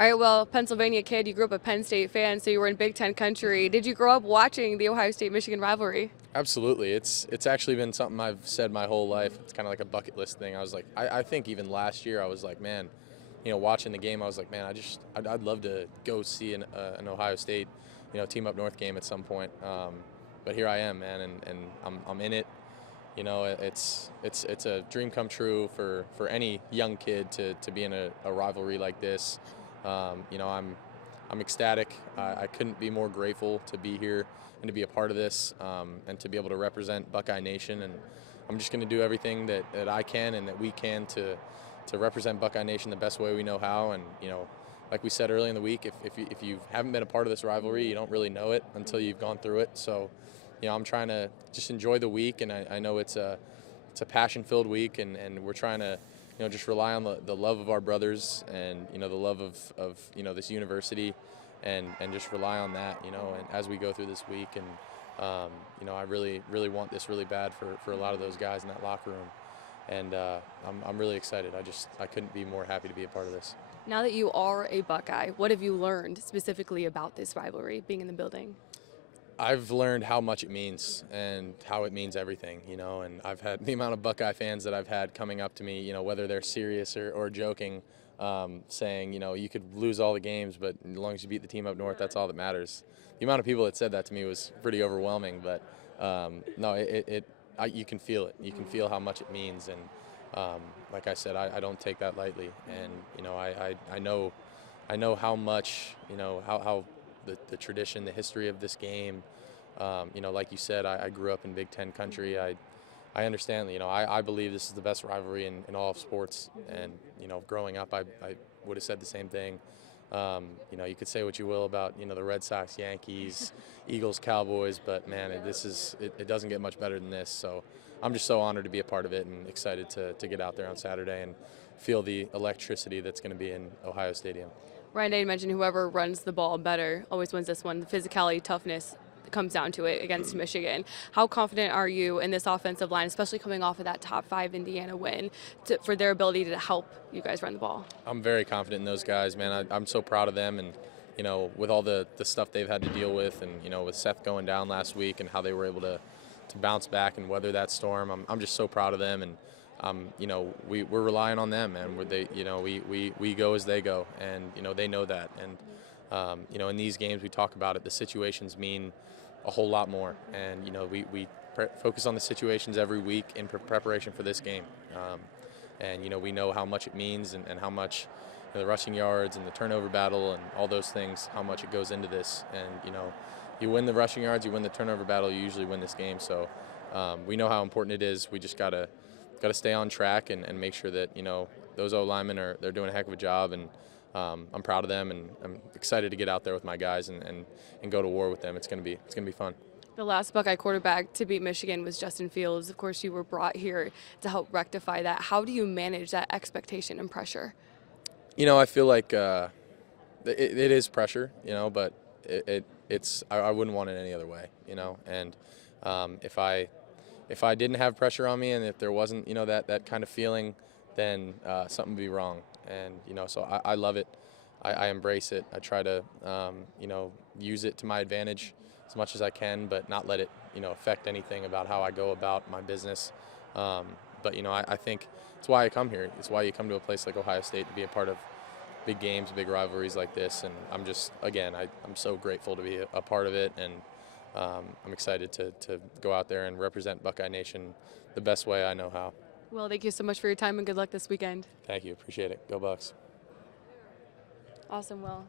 All right, well, Pennsylvania kid, you grew up a Penn State fan, so you were in Big Ten country. Did you grow up watching the Ohio State-Michigan rivalry? Absolutely. It's actually been something I've said my whole life. It's kind of like a bucket list thing. I was like, I think even last year I was like, man, watching the game, I was like, man, I'd love to go see an Ohio State, team up north game at some point. But here I am, man, and I'm in it. It's a dream come true for any young kid to be in a rivalry like this. I'm ecstatic. I couldn't be more grateful to be here and to be a part of this, and to be able to represent Buckeye Nation. And I'm just going to do everything that I can and that we can to represent Buckeye Nation the best way we know how. And like we said early in the week, if you haven't been a part of this rivalry, you don't really know it until you've gone through it. So I'm trying to just enjoy the week, and I know it's a passion-filled week, and we're trying to just rely on the love of our brothers and the love of this university, and just rely on that and as we go through this week. And I really want this really bad for a lot of those guys in that locker room, and I'm really excited. I couldn't be more happy to be a part of this. Now that you are a Buckeye, what have you learned specifically about this rivalry, being in the building? I've learned how much it means and how it means everything, and I've had the amount of Buckeye fans that I've had coming up to me, whether they're serious or joking, saying, you could lose all the games, but as long as you beat the team up north, that's all that matters. The amount of people that said that to me was pretty overwhelming, but no, you can feel it. You can feel how much it means, and like I said, I don't take that lightly, and I know how much, how the tradition, the history of this game. Like you said, I grew up in Big Ten country. I understand, I believe this is the best rivalry in all of sports. And, growing up, I would have said the same thing. You could say what you will about, the Red Sox, Yankees, Eagles, Cowboys, but man, it doesn't get much better than this. So I'm just so honored to be a part of it and excited to get out there on Saturday and feel the electricity that's going to be in Ohio Stadium. Ryan Day mentioned whoever runs the ball better always wins this one. The physicality, toughness comes down to it against Michigan. How confident are you in this offensive line, especially coming off of that top 5 Indiana win, for their ability to help you guys run the ball? I'm very confident in those guys, man. I'm so proud of them, and with all the stuff they've had to deal with, and with Seth going down last week and how they were able to bounce back and weather that storm. I'm just so proud of them, and we're relying on them, and we go as they go, and they know that. And in these games we talk about it, the situations mean a whole lot more, and we focus on the situations every week in preparation for this game. And we know how much it means, and how much the rushing yards and the turnover battle and all those things, how much it goes into this. And you win the rushing yards, you win the turnover battle, you usually win this game. So we know how important it is. We just gotta stay on track and make sure that those O-linemen they're doing a heck of a job, and I'm proud of them, and I'm excited to get out there with my guys and go to war with them. It's gonna be fun. The last Buckeye quarterback to beat Michigan was Justin Fields. Of course, you were brought here to help rectify that. How do you manage that expectation and pressure? I feel like it is pressure, but I wouldn't want it any other way, and if I didn't have pressure on me, and if there wasn't, that kind of feeling, then something would be wrong. And, so I love it. I embrace it. I try to, use it to my advantage as much as I can, but not let it, affect anything about how I go about my business. But, I think it's why I come here. It's why you come to a place like Ohio State to be a part of big games, big rivalries like this. And I'm just, again, I'm so grateful to be a part of it. And I'm excited to go out there and represent Buckeye Nation the best way I know how. Well, thank you so much for your time, and good luck this weekend. Thank you. Appreciate it. Go Bucks. Awesome, Will.